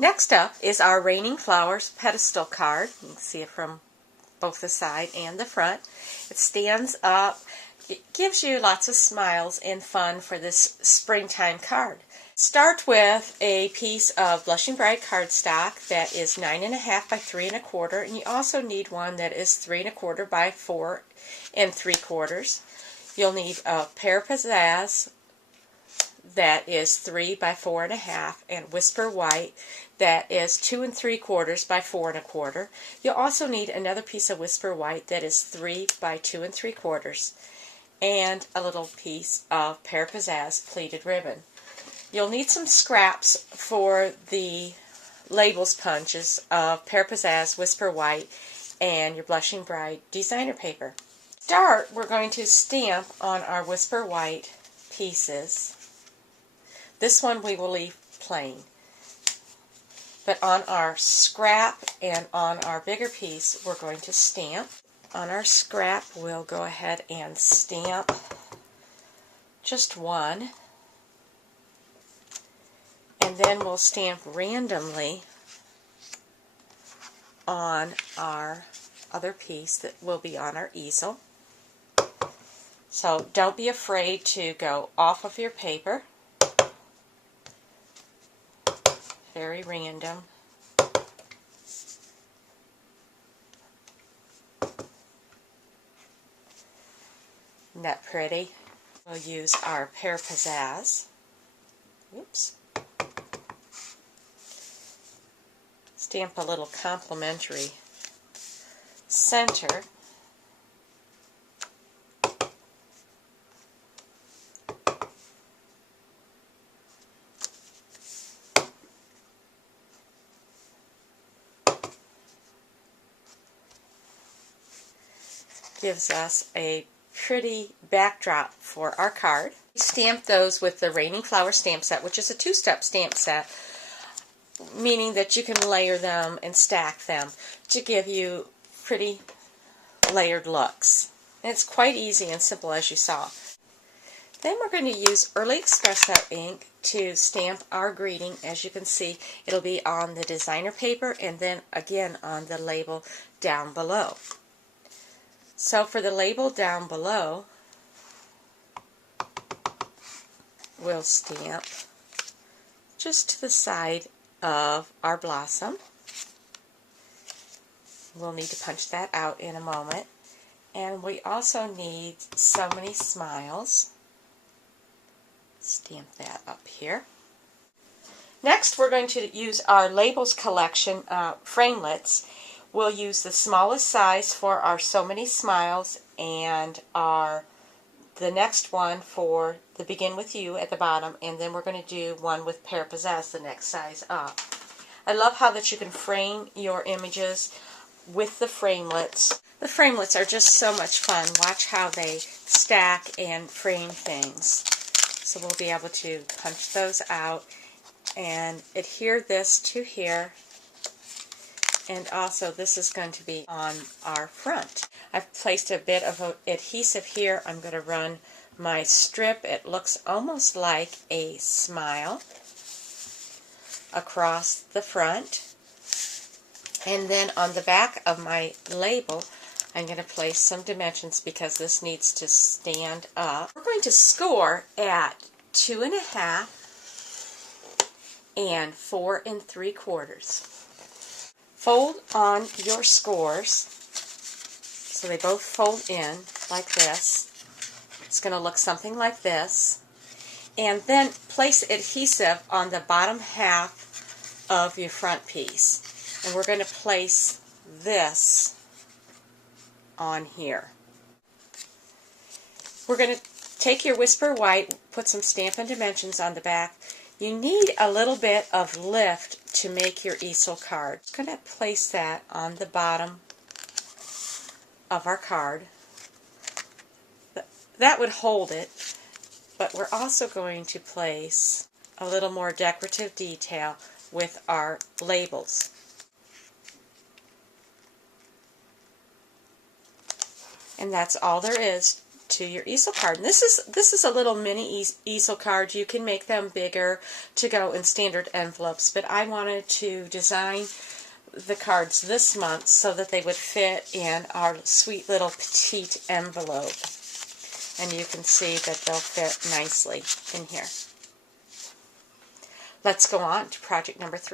Next up is our Raining Flowers pedestal card. You can see it from both the side and the front. It stands up. It gives you lots of smiles and fun for this springtime card. Start with a piece of Blushing Bride cardstock that is 9.5 by 3 1/4, and you also need one that is 3 1/4 by 4 3/4. You'll need a pear pizzazz that is 3 by 4 1/2, and Whisper White that is 2 3/4 by 4 1/4. You'll also need another piece of Whisper White that is 3 by 2 3/4, and a little piece of pear pizzazz pleated ribbon. You'll need some scraps for the labels punches of pear pizzazz, Whisper White, and your Blushing Bride designer paper. Start, we're going to stamp on our Whisper White pieces. This one we will leave plain. But on our scrap and on our bigger piece, we're going to stamp. On our scrap, we'll go ahead and stamp just one. And then we'll stamp randomly on our other piece that will be on our easel. So don't be afraid to go off of your paper. Very random. Isn't that pretty? We'll use our pear pizzazz. Oops. Stamp a little complimentary center. Gives us a pretty backdrop for our card. We stamp those with the Raining Flower stamp set, which is a two-step stamp set, meaning that you can layer them and stack them to give you pretty layered looks. And it's quite easy and simple, as you saw. Then we're going to use Early Espresso ink to stamp our greeting. As you can see, it'll be on the designer paper and then again on the label down below. So for the label down below, we'll stamp just to the side of our blossom. We'll need to punch that out in a moment. And we also need So Many Smiles. Stamp that up here. Next, we're going to use our Labels Collection framelits. We'll use the smallest size for our So Many Smiles and the next one for the Begin With You at the bottom, and then we're going to do one with Pear Pizzazz the next size up. I love how that you can frame your images with the framelits. The framelits are just so much fun. Watch how they stack and frame things. So we'll be able to punch those out and adhere this to here. And also this is going to be on our front. I've placed a bit of adhesive here. I'm going to run my strip. It looks almost like a smile across the front. And then on the back of my label, I'm going to place some dimensions because this needs to stand up. We're going to score at 2.5 and 4 3/4. Fold on your scores so they both fold in like this. It's going to look something like this. And then place adhesive on the bottom half of your front piece. And we're going to place this on here. We're going to take your Whisper White, put some Stampin' Dimensions on the back. You need a little bit of lift to make your easel card. I'm going to place that on the bottom of our card. That would hold it, but we're also going to place a little more decorative detail with our labels. And that's all there is to your easel card. And this is a little mini easel card. You can make them bigger to go in standard envelopes, but I wanted to design the cards this month so that they would fit in our sweet little petite envelope. And you can see that they'll fit nicely in here. Let's go on to project number 3.